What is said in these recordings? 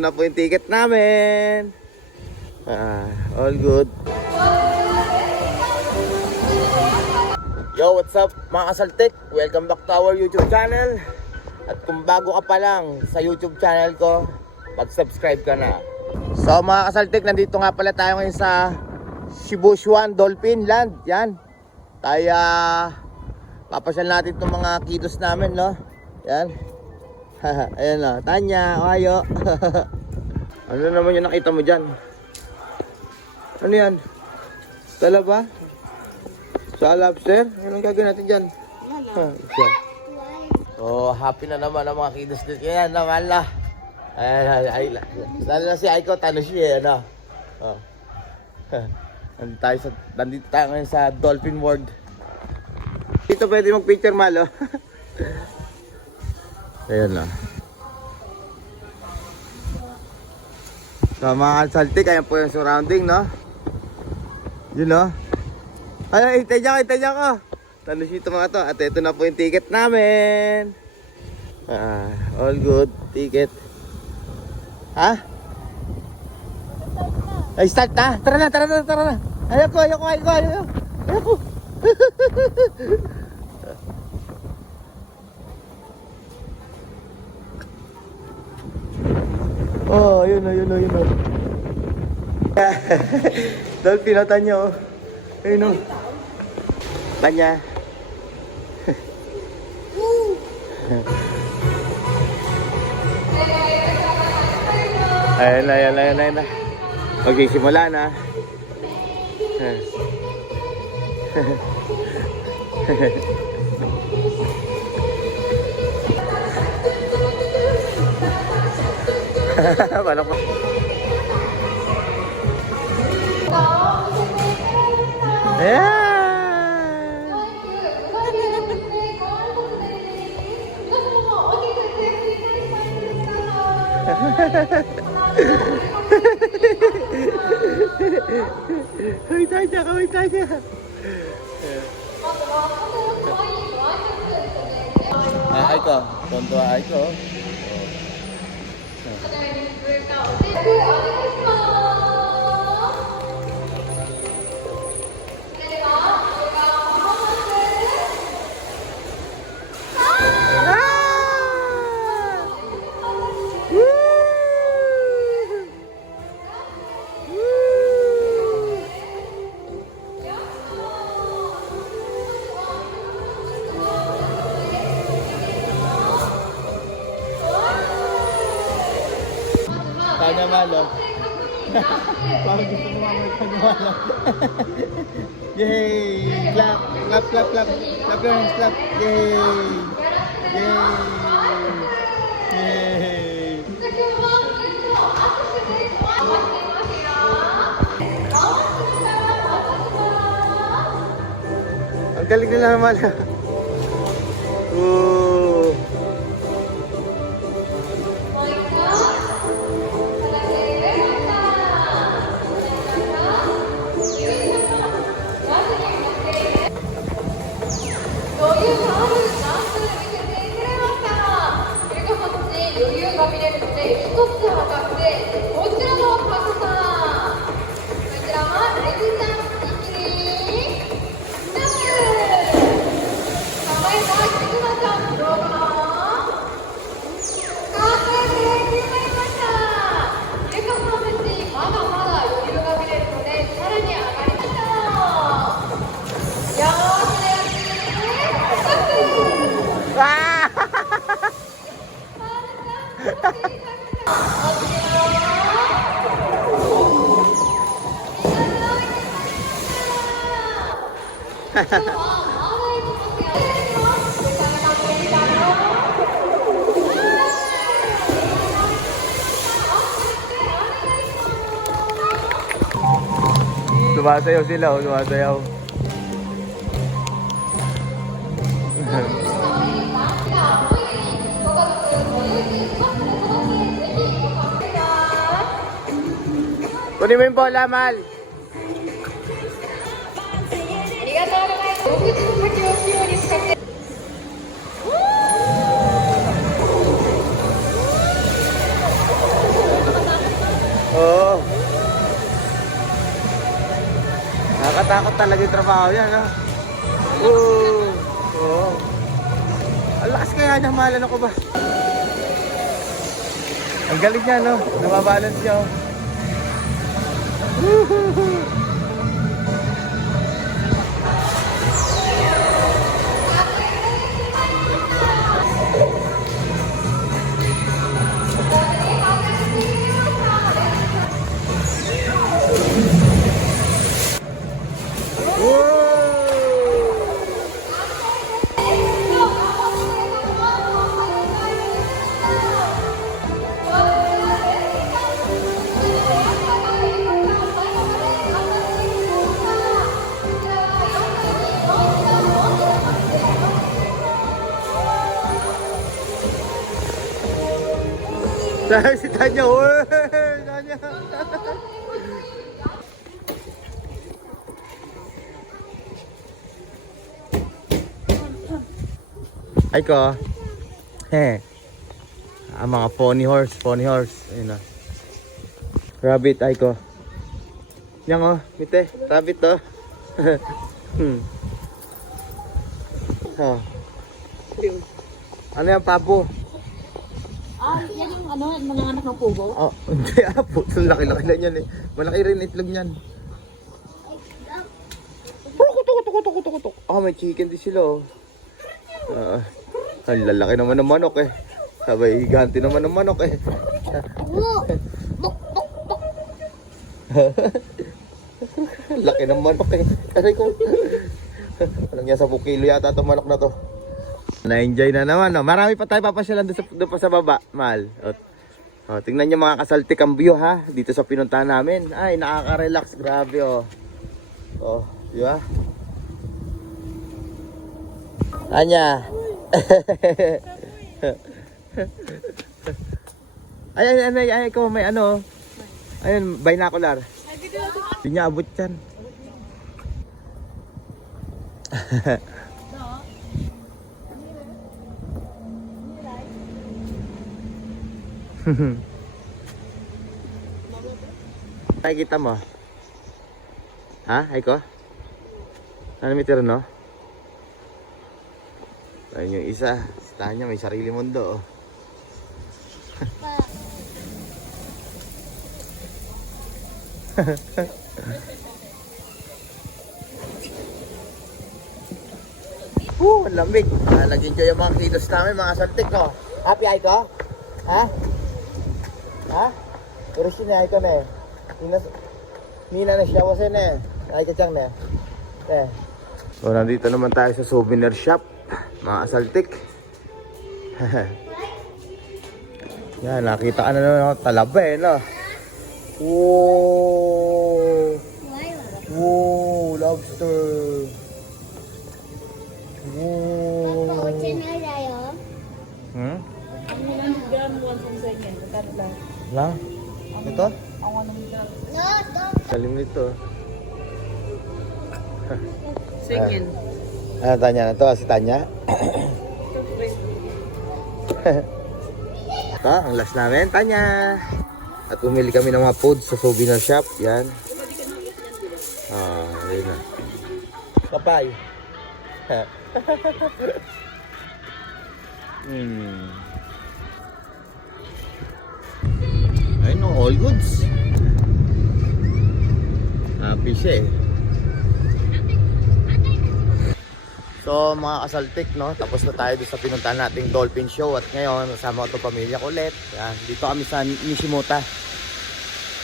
Na po yung ticket namin. Ah, all good. Yo, what's up mga kasaltik? Welcome back to our YouTube channel. At kung bago ka pa lang sa YouTube channel ko, mag-subscribe ka na. So mga kasaltik, nandito nga pala tayo ngayon sa Shibushuan Dolphin Land. Yan. Tayo ah, papasyal natin itong mga kidos namin, no? Yan. Ayan o, Tanya, Ohayo. ano naman yung nakita mo dyan? Ano yan? Tala ba? Sa lobster? Anong gagawin natin dyan? Isa. Oh, happy na naman ang mga kidos dito. Yan naman la. Ay, ay, ay, la. Lalo na si Aiko, tano siya, ano? Oh. nandito tayo sa, nandito tayo ngayon sa Dolphin World. Dito pwede mag-picture malo. Ayan na. So mga kalsaltik, ayan po yung surrounding, no? Yun, no? Ay, itay niya ka, itay niya ka. Talo siya ito mga to. At ito na po yung ticket namin. Ah, all good. Ticket. Ha? Ay, start na. Tara na, tara na, tara na. Ayoko, ayoko, ayoko, ayoko. Ayoko. Oh, yun o, yun o, yun o. Dolphin, o, tanya o. Ayun o. Tanya. Ayan na, ayan na, ayan na, ayan na. Magsisimula na. Balak mo. Yeah! Uy, tanya ka, uy, tanya. Ah, ay ko. Tonto ay ko. Tanya malo. Parang gusto mo mamay tanya malo. Yay! Clap! Clap, clap, clap! Clap your hands, clap! Yay! Yay! Yay! Ang galing nila naman. Ooh. 余裕が見れるので一つ測もって Sumasayaw sila, oh, sumasayaw. Kunin mo yung bola, Mal. Nakakatakot talaga yung trabaho yan, no? Oo. Oo. Ang lakas kaya niya, mahalan ako ba? Ang galing niya, no? Nababalance niya, oh. Dahil si Tanya, Uy! Tanya! Ay ko. He. Ang mga pony horse, pony horse. Ayun na. Rabbit, ay ko. Yan oh, mite, rabbit to. hmm. Oh. Ano yan, papo? Ah, yan yung ano, mga ng pugo. Oh, hindi ah, puto. Laki-laki na yan eh. Malaki rin itlog niyan. Kutok, kutok, kutok, kutok, kutok. Ah, may chicken din sila oh. Ah, ang lalaki naman ng manok eh. Sabay, higanti naman ng manok eh. Laki ng manok eh. Aray ko. Alam niya, 10 kilo yata itong manok na to. Na-enjoy na naman. No? Marami pa tayo papasyalan doon, sa, doon pa sa baba, mahal. O, o, tingnan niyo mga kasaltik ang view ha. Dito sa pinuntahan namin. Ay, nakaka-relax. Grabe oh. Oh, di ba? Anya. ay, ay, ay, ay, ikaw may ano. Ayun, binocular. Hindi niya abot yan. Nakikita mo? Ha? Aiko? Ano may tira, no? Ayun yung isa. Si Tanya may sarili mundo, oh. Woo, lamig. Lalagyan ko yung mga kilos namin, mga santik, no? Happy ay ko? Ha? Ha? Pero siya ay ko na eh. Nina, nina na siya wasin eh. Ay ka siyang na eh. So, nandito naman tayo sa souvenir shop, mga asaltik. Yan, nakita ka na naman ako talaba eh, no? Wow! Wow, lobster! Wow! Hmm? Ang 100 gram, 1 second. Magkano lang? Ito? 100 gram. Salim nito. Second. Ano Tanya? Ito si Tanya? Ito, ang last namin, Tanya. At umili kami ng mga food sa souvenir shop. Yan. Ah, ayun na. Papay. hmm. Ayun no, all goods. Happy siya eh. So mga kasaltik, no? Tapos na tayo sa pinuntahan nating dolphin show at ngayon kasama ko itong pamilya ko ulit. Yan, dito kami sa Nishimota.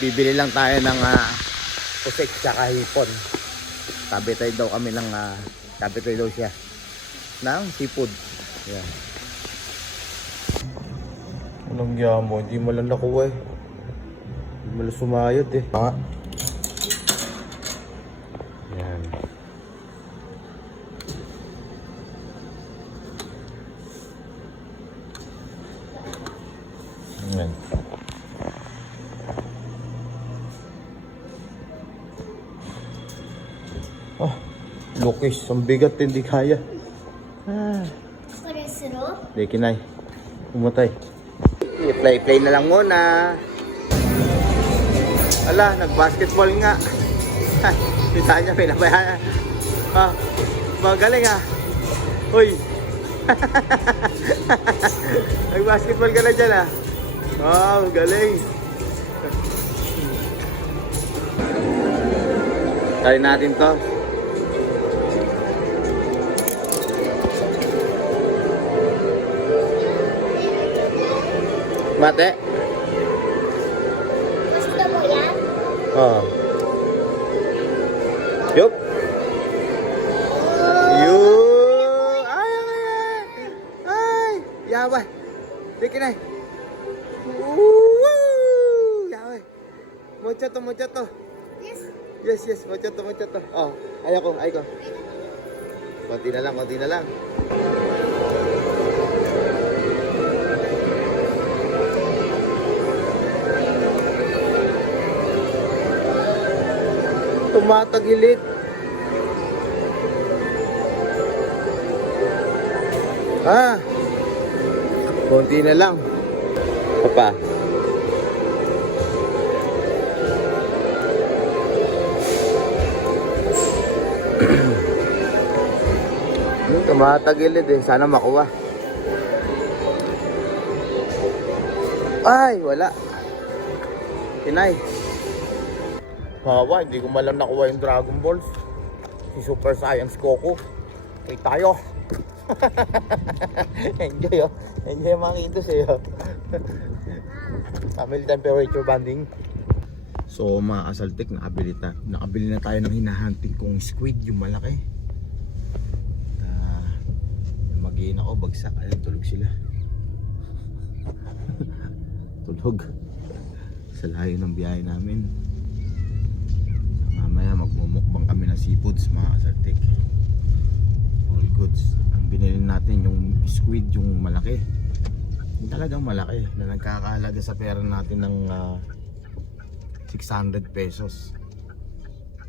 Bibili lang tayo ng uh, pusik tsaka hipon. Tabi tayo daw kami ng uh, tabi tayo daw siya ng seafood. Yan. Anong mo? Hindi mo lang nakuha eh. Hindi mo lang sumayod eh. Mga. Yan. Yan. Oh, lukis. Ang bigat, hindi kaya. Ah. Hindi, kinay. Umatay. I-play-play na lang muna. Ala, nag-basketball nga. Kita niya, pinabayaan. Ah, magaling ah. Uy. Nag-basketball ka na dyan ah. Wow, galing. Try natin to. Mate? Gusto Oo. Yup. Yup. Ay, ay, ay. Ay. Yaway. Sige na. Woo! Yaway. Mucho to, mucho to. Yes. Yes, yes. Mucho to, mucho to. Oh, ayaw ko, ayaw ko. Konti na lang, konti na lang. Tumatagilid. Ah. Konti na lang. Papa. Tumatagilid eh. Sana makuha. Ay, wala. Tinay. Hawa, hindi ko malang nakuha yung Dragon Balls. Si Super Science Goku. Okay tayo. Enjoy oh. Enjoy mga kitos eh oh. Family temperature banding. So mga kasaltik, nakabili, ta nakabili na tayo ng hinahunting kong squid, yung malaki. Uh, Mag-iin ako, bagsak. Ayun, tulog sila. tulog. Sa layo ng biyahe namin. Seafoods mga kasaltik. All goods. Ang binili natin yung squid, yung malaki. Yung talagang malaki na nagkakahalaga sa pera natin ng ah, 600 pesos.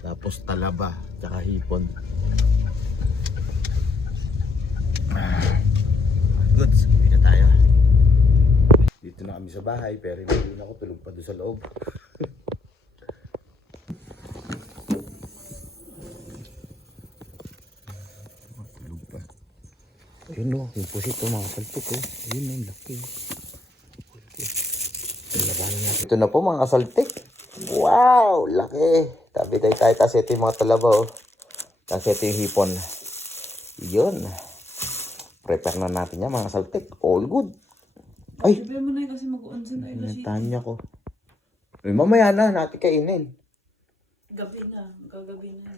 Tapos talaba, tsaka hipon. Ah, goods, uwi na tayo. Dito na kami sa bahay, pero hindi na ako tulog pa doon sa loob. Ayun o, yung pusito mga saltik o. Ayun o, laki o. Labanan natin. Ito na po mga kasaltik. Wow, laki. Tabi tayo tayo kasi ito yung mga talaba o. Kasi ito yung hipon. Yun. Prepare na natin yan mga kasaltik. All good. Ay, Sabi mo na yun kasi mag-uunsan tayo kasi Tanya ko. Eh, mamaya na, natin kainin. gabi na, magagabi na.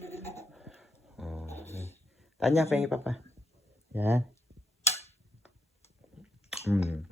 Tanya, pengi papa. Yan. 嗯。